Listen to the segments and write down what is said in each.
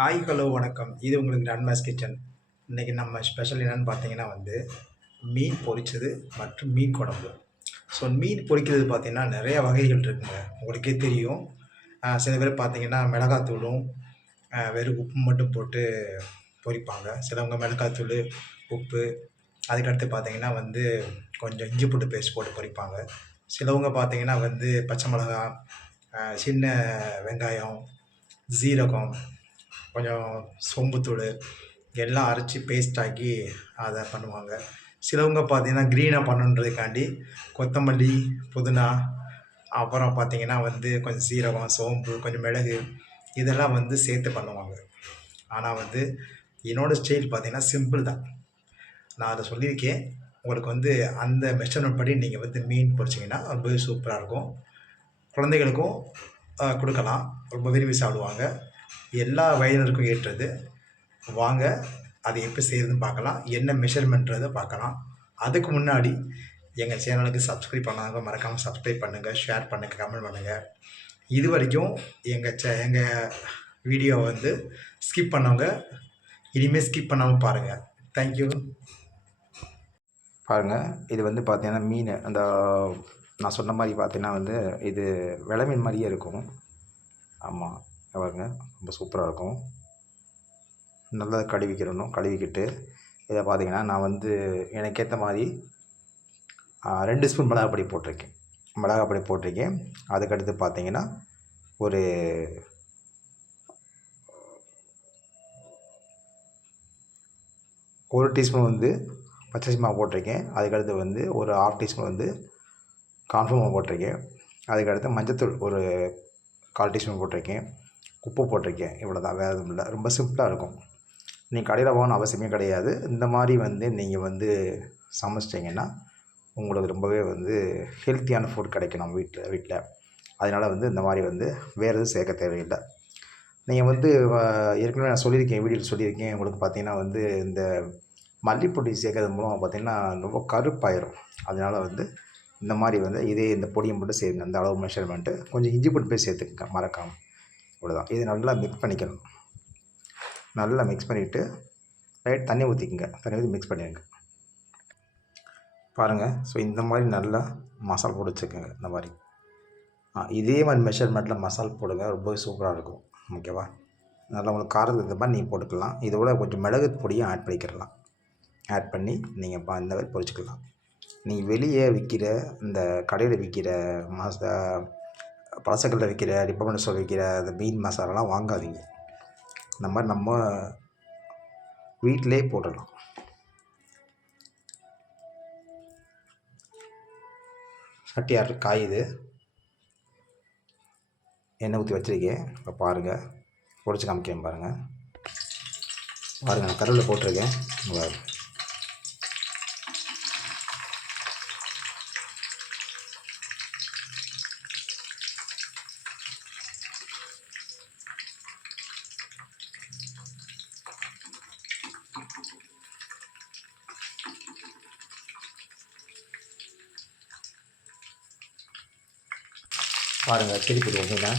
Hi hello வணக்கம். இது உங்களுக்கு கிராண்ட்மாஸ் கிச்சன். இன்றைக்கி நம்ம ஸ்பெஷல் என்னென்னு பார்த்தீங்கன்னா மீன் பொரிச்சது மற்றும் மீன் குழம்பு. ஸோ மீன் பொரிக்கிறது பார்த்தீங்கன்னா நிறைய வகைகள் இருக்குங்க. உங்களுக்கே தெரியும். சில பேர் பார்த்தீங்கன்னா மிளகாத்தூளும் வெறும் உப்பு மட்டும் போட்டு பொரிப்பாங்க. சிலவங்க மிளகாத்தூள், உப்பு, அதுக்கடுத்து பார்த்தீங்கன்னா கொஞ்சம் இஞ்சி பூண்டு பேஸ்ட் போட்டு பொரிப்பாங்க. சிலவங்க பார்த்தீங்கன்னா பச்சை மிளகா, சின்ன வெங்காயம், சீரகம், கொஞ்சம் சோம்புத்தூள் எல்லாம் அரைச்சி பேஸ்ட் ஆக்கி அதை பண்ணுவாங்க. சிலவங்க பார்த்தீங்கன்னா க்ரீனாக பண்ணணுன்றதுக்காண்டி கொத்தமல்லி, புதினா, அப்புறம் பார்த்தீங்கன்னா கொஞ்சம் சீரகம், சோம்பு, கொஞ்சம் மிளகு இதெல்லாம் சேர்த்து பண்ணுவாங்க. ஆனால் என்னோடய ஸ்டைல் பார்த்தீங்கன்னா சிம்பிள் தான். நான் அதை சொல்லியிருக்கேன். உங்களுக்கு அந்த மெஷர்மெண்ட் படி நீங்கள் மீன் பொரிச்சிங்கன்னா ரொம்பவே சூப்பராக இருக்கும். குழந்தைகளுக்கும் கொடுக்கலாம். ரொம்ப விரும்பி சாப்பிடுவாங்க. எல்லா வயதினருக்கும் ஏற்றது. வாங்க அது எப்படி செய்கிறதுன்னு பார்க்கலாம். என்ன மெஷர்மெண்ட்ன்றதை பார்க்கலாம். அதுக்கு முன்னாடி எங்கள் சேனலுக்கு சப்ஸ்கிரைப் பண்ணாங்க மறக்காமல் சப்ஸ்கிரைப் பண்ணுங்கள், ஷேர் பண்ணுங்கள், கமெண்ட் பண்ணுங்கள். இது வரைக்கும் எங்கள் வீடியோவை ஸ்கிப் பண்ணவங்க இனிமேல் ஸ்கிப் பண்ணாமல் பாருங்கள். தேங்க்யூ. பாருங்கள், இது பார்த்தீங்கன்னா மீன் அந்த நான் சொன்ன மாதிரி பார்த்தீங்கன்னா இது விலை மீன் மாதிரியே இருக்கும். ஆமாம், பாருங்க ரொம்ப சூப்பராக இருக்கும். நல்லா கழுவிக்கிடணும். கழுவிக்கிட்டு இதை பார்த்தீங்கன்னா நான் எனக்கேற்ற மாதிரி 2 ஸ்பூன் மிளகாப்பொடி போட்டிருக்கேன். மிளகாப்பொடி போட்டிருக்கேன். அதுக்கடுத்து பார்த்தீங்கன்னா ஒரு 1 டீஸ்பூன் பச்சரிசி மாவு போட்டிருக்கேன். அதுக்கடுத்து ஒரு 1/2 டீஸ்பூன் கார்ன்ஃப்ளவர் மாவு போட்டிருக்கேன். அதுக்கடுத்து மஞ்சத்தூள் ஒரு 1/4 டீஸ்பூன் போட்டிருக்கேன். உப்பு போட்டிருக்கேன். இவ்வளோ தான், வேறு எதுவும் இல்லை. ரொம்ப சிம்பிளாக இருக்கும். நீங்கள் கடையில் வாங்கணும் அவசியமே கிடையாது. இந்த மாதிரி நீங்கள் சமைச்சிட்டிங்கன்னா உங்களுக்கு ரொம்பவே ஹெல்த்தியான ஃபுட் கிடைக்கும் நம்ம வீட்டில். அதனால் இந்த மாதிரி வேறு எதுவும் சேர்க்க தேவையில்லை. நீங்கள் ஏற்கனவே நான் சொல்லியிருக்கேன், வீடியோவில் சொல்லியிருக்கேன். உங்களுக்கு பார்த்தீங்கன்னா இந்த மல்லிப்பொடி சேர்க்கறது மூலம் பார்த்திங்கன்னா ரொம்ப கருப்பாயிரும். அதனால் இந்த மாதிரி இதே இந்த பொடியை மட்டும் சேர்ந்து அந்த அளவு மெஷர்மெண்ட்டு கொஞ்சம் இஞ்சி போட்டு போய் சேர்த்துக்கங்க மறக்காமல். இவ்வளோதான். இது நல்லா மிக்ஸ் பண்ணிக்கணும். நல்லா மிக்ஸ் பண்ணிவிட்டு லைட் தண்ணி ஊற்றிக்குங்க. தண்ணி ஊற்றி மிக்ஸ் பண்ணிடுங்க. பாருங்கள், ஸோ இந்த மாதிரி நல்லா மசாலா போட்டு வச்சுக்கோங்க. இந்த மாதிரி இதே மாதிரி மெஷர்மெண்ட்டில் மசாலா போடுங்க. ரொம்பவே சூப்பராக இருக்கும். ஓகேவா? நல்லா உங்களுக்கு காரத்துக்கு தகுந்த மாதிரி நீங்கள் போட்டுக்கலாம். இதோட கொஞ்சம் மிளகு பொடியும் ஆட் பண்ணிக்கிறலாம். ஆட் பண்ணி நீங்கள் இந்த மாதிரி பொரிச்சிக்கலாம். நீங்கள் வெளியே விற்கிற இந்த கடையில் விற்கிற பழசக்கல்லில் விற்கிற டிபார்ட்மெண்ட் ஸ்டோர் விற்கிற அந்த மீன் மசாலாலாம் வாங்காதீங்க. இந்த மாதிரி நம்ம வீட்டிலே போட்டுடலாம். சட்டி காயுது, எண்ணெய் ஊற்றி வச்சுருக்கேன். இப்போ பாருங்கள், பொரிச்சு காமிக்கிறேன். பாருங்கள், நான் கருவேப்பிலை போட்டிருக்கேன். பாருங்கள், திருப்பி மீனை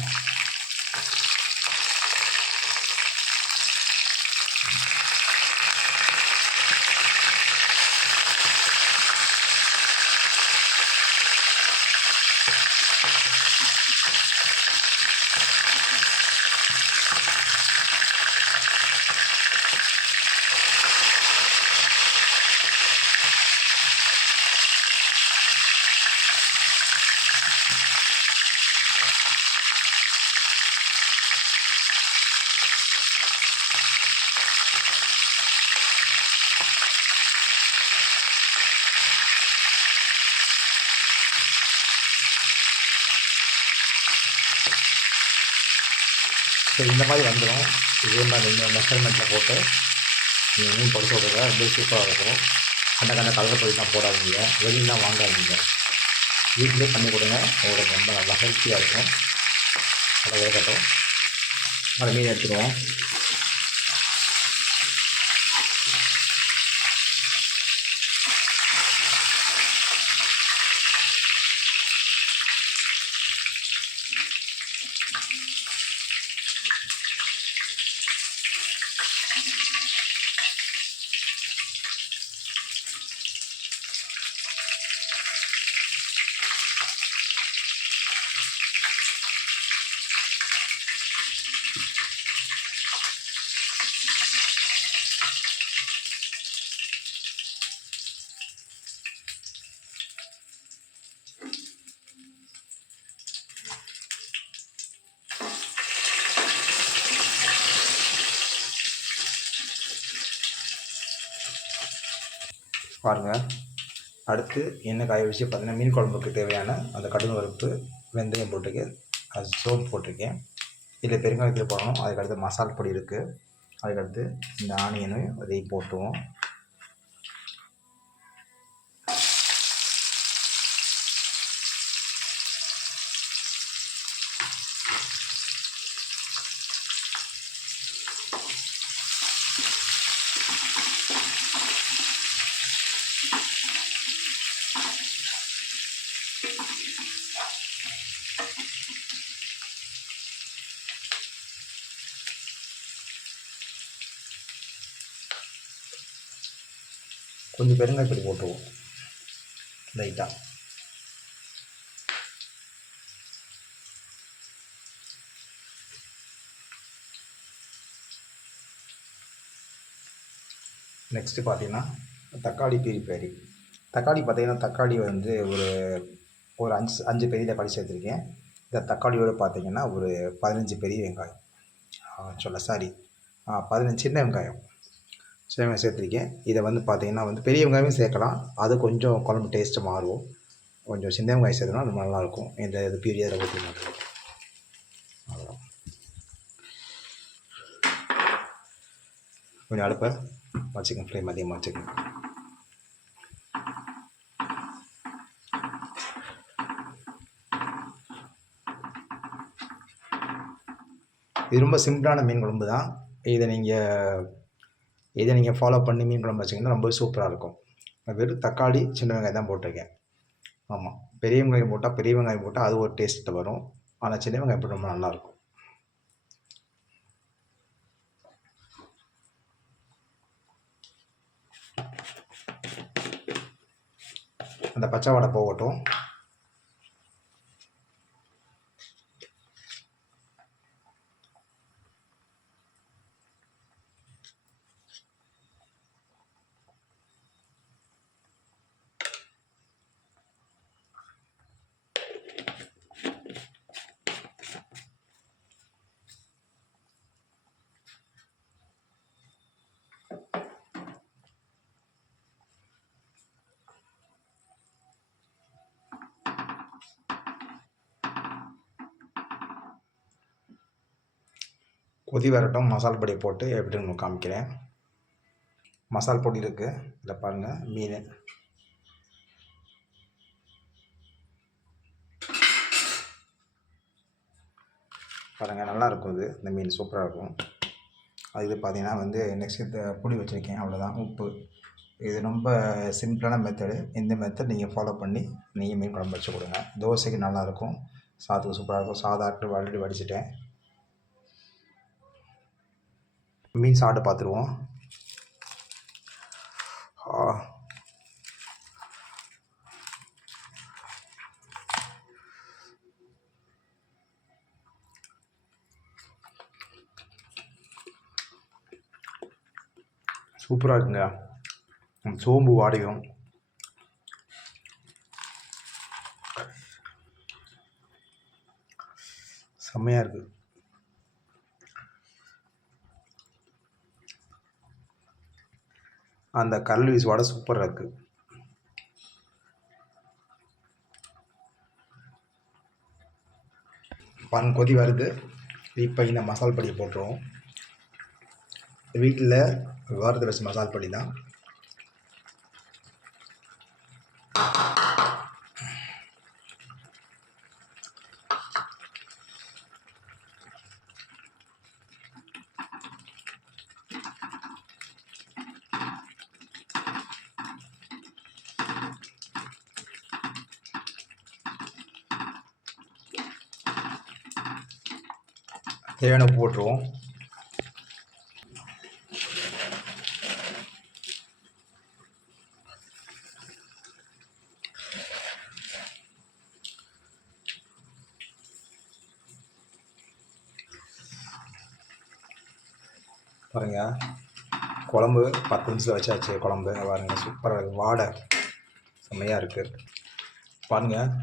ஸோ இந்த மாதிரி வந்துடும். இதே மாதிரி நீங்கள் மெஷர்மெண்ட்டில் போட்டு நீங்கள் மீன் பொரிச்சு விட்றத ரொம்ப சூப்பராக இருக்கும். கண்ட கலர் பொடி தான் போடாதீங்க, வெளியெலாம் வாங்காதீங்க. வீட்டிலே பண்ணி கொடுங்க. உங்களுக்கு ரொம்ப நல்லா ஹெல்த்தியாக இருக்கும். நல்லா வேகட்டும். அதை மீன் எடுத்துடுவோம். பாருங்கள். அடுத்து எண்ணெய் காய வச்சு பார்த்தீங்கன்னா மீன் குழம்புக்கு தேவையான அந்த கடுகு பருப்பு, வெந்தயம் போட்டிருக்கேன், அது சோம்பு போட்டிருக்கேன். இதில் பெருங்காயத்தில் போடணும். அதுக்கடுத்து மசால் பொடி இருக்குது. அதுக்கடுத்து இந்த ஆனியனும் அதையும் போட்டுருவோம். கொஞ்சம் பெருங்காயப்பொடி போட்டுருவோம் லைட்டாக. நெக்ஸ்ட்டு பார்த்தீங்கன்னா தக்காளி பிரி. தக்காளி பார்த்தீங்கன்னா தக்காளி வந்து ஒரு ஒரு 5 பெரிய தக்காளி சேர்த்துருக்கேன். இந்த தக்காளியோடு பார்த்தீங்கன்னா ஒரு 15 பெரிய வெங்காயம், 15 சின்ன வெங்காயம் சேர்த்துருக்கேன். இதை வந்து பார்த்தீங்கன்னா வந்து பெரிய வெங்காயமே சேர்க்கலாம், அது கொஞ்சம் குழம்பு டேஸ்ட்டு மாறும். கொஞ்சம் சின்ன வெங்காயம் சேர்த்தோம்னா அது நல்லாயிருக்கும். இது பியூரி அதில் ஊற்றி மாட்டோம். அவ்வளோதான். கொஞ்சம் அடுப்பை வச்சுக்கோங்க, ஃப்ளேம் அதிகமாக வச்சுக்கோங்க. இது ரொம்ப சிம்பிளான மீன் குழம்பு தான். இதை நீங்கள் ஃபாலோ பண்ணி மீன் குழம்பு வச்சிங்கன்னா ரொம்ப சூப்பராக இருக்கும். வெறும் தக்காளி சின்ன வெங்காயம் தான் போட்டிருக்கேன். ஆமாம், பெரிய வெங்காயம் போட்டால் அது ஒரு டேஸ்ட்டு வரும். ஆனால் சின்ன வெங்காயம் போட்டு ரொம்ப நல்லாயிருக்கும். அந்த பச்சை வாடை போகட்டும். கொதி வரட்டும். மசால் பொடி போட்டு எப்படின்னு உங்களுக்கு காமிக்கிறேன். மசால் பொடி இருக்குது, இதில் பாருங்கள். மீன் பாருங்கள், நல்லாயிருக்கும். இந்த மீன் சூப்பராக இருக்கும். இது பார்த்தீங்கன்னா வந்து நெக்ஸ்ட் இந்த பொடி வச்சுருக்கேன், அவ்வளோதான். உப்பு. இது ரொம்ப சிம்பிளான மெத்தடு. இந்த மெத்தட் நீங்கள் ஃபாலோ பண்ணி நீங்கள் மீன் குழம்பு வச்சு கொடுங்க. தோசைக்கு நல்லாயிருக்கும், சாதத்துக்கு சூப்பராக இருக்கும். சாதம் ஆல்ரெடி வடிச்சிட்டேன். மீன் சாப்பிட்டு பார்த்துருவோம். சூப்பராக இருக்குங்க. சோம்பு வாடையும் செம்மையாக இருக்குது. அந்த கடல் வீசு வாடை சூப்பராக இருக்குது. பாருங்க, கொதி வருது. இப்போ இந்த மசால் பொடியை போட்டுருவோம். வீட்டில் வாரத்தில் வச்ச மசால் பொடி தான். தேவையான உப்பு போட்டுருவோம். பாருங்கள், குழம்பு 10 நிமிஷத்தில் வச்சாச்சு. குழம்பு பாருங்கள், சூப்பராக இருக்குது. வாடை செம்மையாக இருக்குது. பாருங்கள்,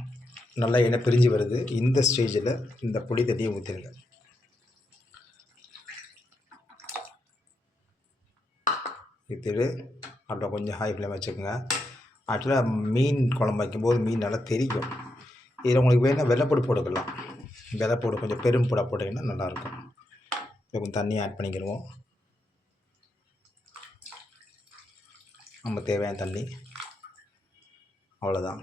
நல்லா எண்ணெய் பிரிஞ்சு வருது. இந்த ஸ்டேஜில் இந்த பொடி தண்ணியை ஊற்றிடுங்க. ஊற்றிட்டு அப்புறம் கொஞ்சம் ஹை ஃப்ளேம் வச்சுக்கோங்க. ஆக்சுவலாக மீன் குழம்பு வைக்கும்போது மீன் நல்லா தெரிக்கும். இதில் உங்களுக்கு வேணும்னா வெள்ளைப்பூடு போட்டுக்கலாம். வெள்ளைப்பூடு கொஞ்சம் பெரும் பூடாக போட்டிங்கன்னா நல்லாயிருக்கும். கொஞ்சம் தண்ணி ஆட் பண்ணிக்கிடுவோம். நம்ம தேவையான தண்ணி, அவ்வளோதான்.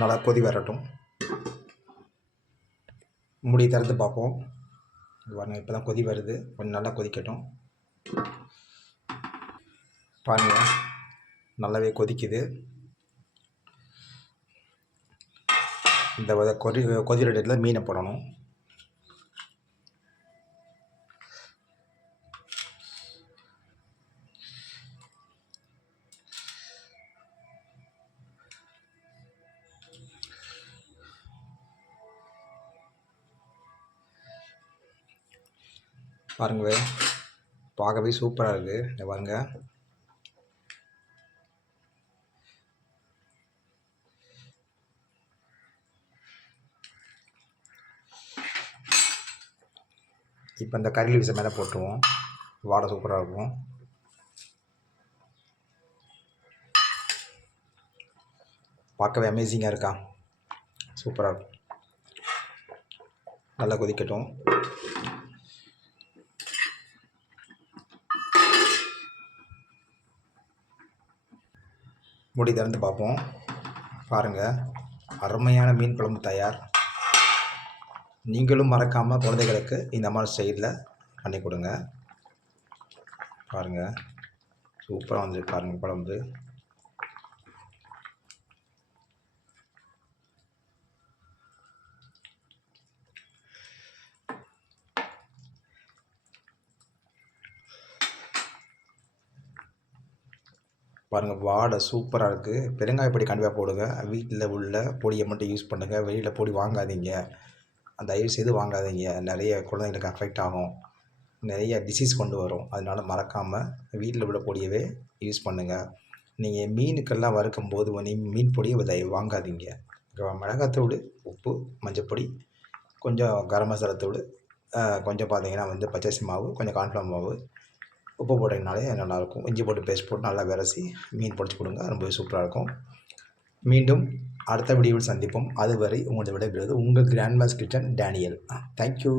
நல்லா கொதி வரட்டும். மூடி திறந்து பார்ப்போம். பாருங்கள், இப்போ தான் கொதி வருது. கொஞ்சம் நல்லா கொதிக்கட்டும். பாருங்கள், நல்லாவே கொதிக்குது. இந்த கொதிக்கிற இடத்துல மீனை போடணும். பாருங்க, பார்க்கவே சூப்பராக இருக்குது. இதை பாருங்கள். இப்போ இந்த கறி லீவ்ஸை மேலே போட்டுருவோம். வாடை சூப்பராக இருக்கும். பார்க்கவே அமேசிங்காக இருக்கா? சூப்பராக இருக்கும். நல்லா கொதிக்கட்டும். மூடி திறந்து பார்ப்போம். பாருங்கள், அருமையான மீன் குழம்பு தயார். நீங்களும் மறக்காமல் குழந்தைகளுக்கு இந்த மாதிரி ஸ்டைலில் பண்ணி கொடுங்க. பாருங்கள், சூப்பராக வந்து பாருங்கள் குழம்பு. பாருங்கள், வாடை சூப்பராக இருக்குது. பெருங்காய பொடி கண்டிப்பாக போடுங்க. வீட்டில் உள்ள பொடியை மட்டும் யூஸ் பண்ணுங்கள். வெளியில் பொடி வாங்காதீங்க. தயவு செய்து வாங்காதீங்க. நிறைய குழந்தைங்களுக்கு அஃபெக்ட் ஆகும். நிறைய டிசீஸ் கொண்டு வரும். அதனால் மறக்காமல் வீட்டில் உள்ள பொடியவே யூஸ் பண்ணுங்கள். நீங்கள் மீனுக்கெல்லாம் வறுக்கும்போது மீன் பொடியை வாங்காதீங்க. மிளகாத்தூள், உப்பு, மஞ்சப்பொடி, கொஞ்சம் கரம் மசாலா தூள், கொஞ்சம் பார்த்தீங்கன்னா பச்சரிசி மாவு, கொஞ்சம் கார்ன்ஃப்ளவர் மாவு, உப்பு போட்டிங்கனாலே நல்லாயிருக்கும். இஞ்சி போட்டு பேஸ்ட் போட்டு நல்லா விரசி மீன் பொடிச்சு கொடுங்க. ரொம்பவே சூப்பராக இருக்கும். மீண்டும் அடுத்த வீடியோவில் சந்திப்போம். அதுவரை உங்களை விடைபெறுவது உங்கள் கிராண்ட்மாஸ் கிச்சன் டேனியல். தேங்க்யூ.